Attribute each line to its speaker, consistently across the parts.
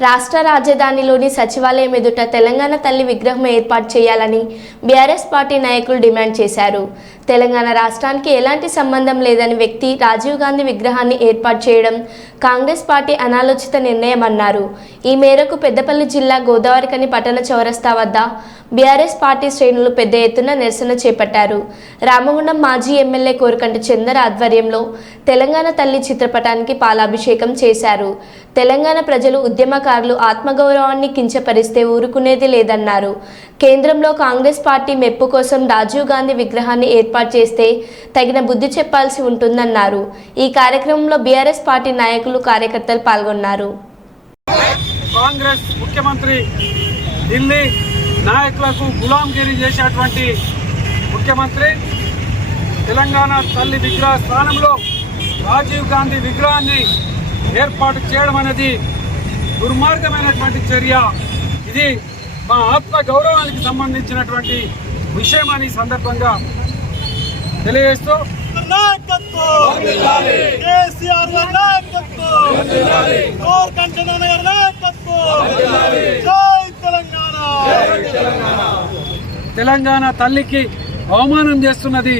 Speaker 1: రాష్ట్ర రాజధానిలోని సచివాలయం ఎదుట తెలంగాణ తల్లి విగ్రహం ఏర్పాటు చేయాలని బీఆర్ఎస్ పార్టీ నాయకులు డిమాండ్ చేశారు. తెలంగాణ రాష్ట్రానికి ఎలాంటి సంబంధం లేదని వ్యక్తి రాజీవ్ గాంధీ విగ్రహాన్ని ఏర్పాటు చేయడం కాంగ్రెస్ పార్టీ అనాలోచిత నిర్ణయం అన్నారు. ఈ మేరకు పెద్దపల్లి జిల్లా గోదావరికని పట్టణ చౌరస్తా వద్ద బీఆర్ఎస్ పార్టీ శ్రేణులు పెద్ద ఎత్తున నిరసన చేపట్టారు. రామగుండం మాజీ ఎమ్మెల్యే కోరకంటి చందర్ ఆధ్వర్యంలో తెలంగాణ తల్లి చిత్రపటానికి పాలాభిషేకం చేశారు. తెలంగాణ ప్రజలు ఉద్యమకారులు ఆత్మగౌరవాన్ని కించపరిస్తే ఊరుకునేది లేదన్నారు. కేంద్రంలో కాంగ్రెస్ పార్టీ మెప్పు కోసం రాజీవ్ గాంధీ విగ్రహాన్ని ఏర్పాటు ఏర్పాటు చేస్తే తగిన బుద్ధి చెప్పాల్సి ఉంటుందన్నారు. ఈ కార్యక్రమంలో బీఆర్ఎస్ పార్టీ నాయకులు కార్యకర్తలు పాల్గొన్నారు.
Speaker 2: కాంగ్రెస్ ముఖ్యమంత్రి ఢిల్లీ నాయకులకు గులాంగిరి చేసినటువంటి ముఖ్యమంత్రి తెలంగాణ తల్లి విగ్రహ స్థానంలో రాజీవ్ గాంధీ విగ్రహాన్ని ఏర్పాటు చేయడం అనేది దుర్మార్గమైనటువంటి చర్య. ఇది మా ఆత్మ గౌరవానికి సంబంధించినటువంటి విషయం అని సందర్భంగా తెలియజేస్తూ తెలంగాణ తెలంగాణ తల్లికి అవమానం చేస్తున్నది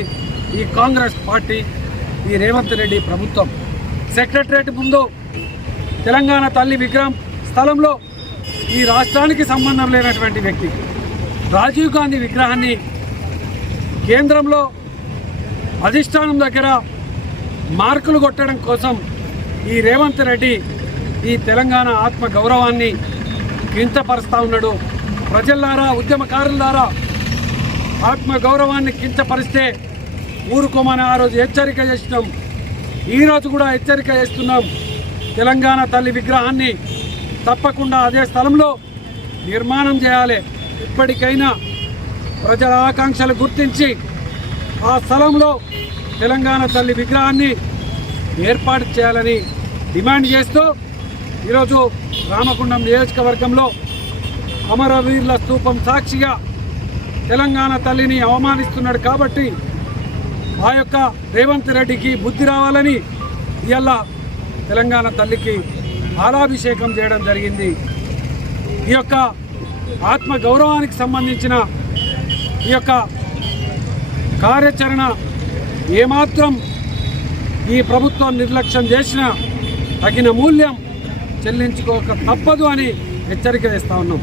Speaker 2: ఈ కాంగ్రెస్ పార్టీ ఈ రేవంత్ రెడ్డి ప్రభుత్వం. సెక్రటరేట్ ముందు తెలంగాణ తల్లి విగ్రహం స్థలంలో ఈ రాష్ట్రానికి సంబంధం లేనటువంటి వ్యక్తి. రాజీవ్ గాంధీ విగ్రహాన్ని కేంద్రంలో అధిష్టానం దగ్గర మార్కులు కొట్టడం కోసం ఈ రేవంత్ రెడ్డి ఈ తెలంగాణ ఆత్మ గౌరవాన్ని కించపరుస్తూ ఉన్నాడు. ప్రజల్లారా ఉద్యమకారుల ద్వారా ఆత్మ గౌరవాన్ని కించపరిస్తే ఊరుకోమని ఆ రోజు హెచ్చరిక చేసినాం. ఈరోజు కూడా హెచ్చరిక చేస్తున్నాం. తెలంగాణ తల్లి విగ్రహాన్ని తప్పకుండా అదే స్థలంలో నిర్మాణం చేయాలి. ఇప్పటికైనా ప్రజల ఆకాంక్షలు గుర్తించి ఆ స్థలంలో తెలంగాణ తల్లి విగ్రహాన్ని ఏర్పాటు చేయాలని డిమాండ్ చేస్తూ ఈరోజు రామకుండం నియోజకవర్గంలో అమరవీరుల స్థూపం సాక్షిగా తెలంగాణ తల్లిని అవమానిస్తున్నాడు కాబట్టి ఆ యొక్క రేవంత్ రెడ్డికి బుద్ధి రావాలని ఇవాళ తెలంగాణ తల్లికి పాలాభిషేకం చేయడం జరిగింది. ఈ యొక్క ఆత్మ గౌరవానికి సంబంధించిన ఈ యొక్క కార్యాచరణ ఏమాత్రం ఈ ప్రభుత్వం నిర్లక్ష్యం చేసినా తగిన మూల్యం చెల్లించుకోక తప్పదు అని హెచ్చరిక చేస్తా ఉన్నాం.